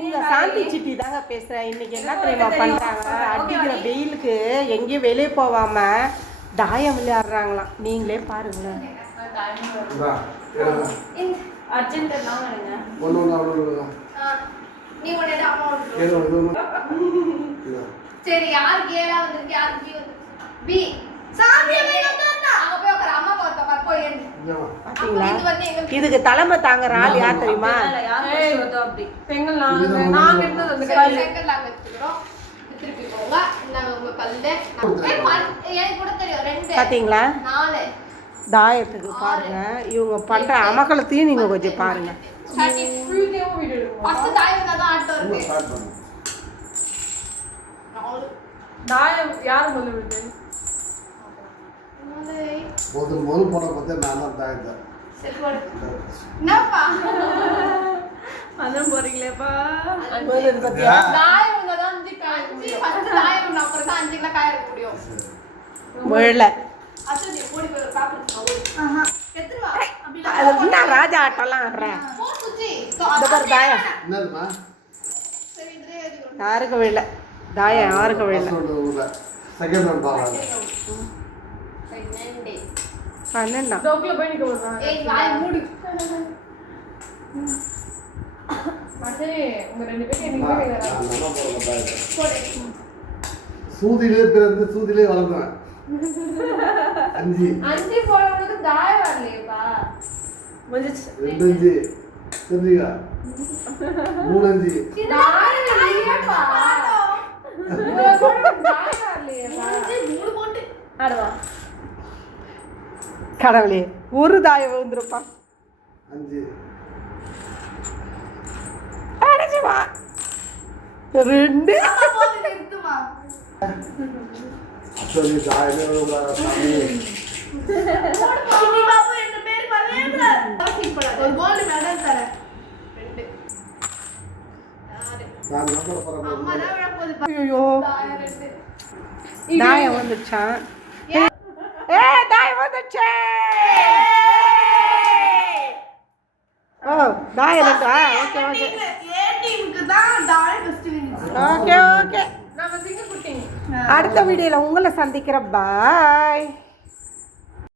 உங்க சாந்தி சிட்டி தாங்க பேசுறேன். இன்னைக்கு என்ன தெரியுமா பண்றாங்க? அடிக்கிற வெயிலுக்கு எங்கேயும் வெளியே போகாம தாயம் விளையாடுறாங்களாம். நீங்களே பாருங்களேன். சரி, யாருக்கு ஏழா வந்திருக்கு, யாருக்கு பி சாந்தி அங்க போய் உட்கார. அம்மா பார்த்த போய் இதுக்கு தலைமை தாங்குற ஆள் யார் தெரியுமா? பாத்தீங்களா? தாயத்துக்கு பாருங்க, இவங்க பண்ற அமக்கலத்தையும் நீங்க கொஞ்சம் பாருங்க. தாயம் யார் முதல்ல முதல் போன பார்த்தா நான் தான் தாயத்தை அதான் போறீங்களேப்பா. ராஜா ஆட்டம்லாம் ஆடுறேன். யாருக்கும் விழல தாயம், யாருக்கும் விழல. சூதிலே பிறந்து சூதிலே வளர்ந்தேன். 5 போறவங்களுக்கு தாயம் வரலையேப்பா. 2 5 தெரியுங்க. 3 5 தாயம் இல்லையேப்பா. தாயம் வரலையேப்பா. 3 போட்டு ஆடுவா. கடவுளே, ஒரு தாயம் விழுந்துருப்பா. 5 அடிச்சுமா 2 சொல்லி தாயமே தாயம் வந்துச்சான். தாயம் வந்துச்சே. ஓ தாயம் வந்துச்சா? Okay okay okay okay. அடுத்த வீடியோல உங்களை சந்திக்கிறேன். பாய்.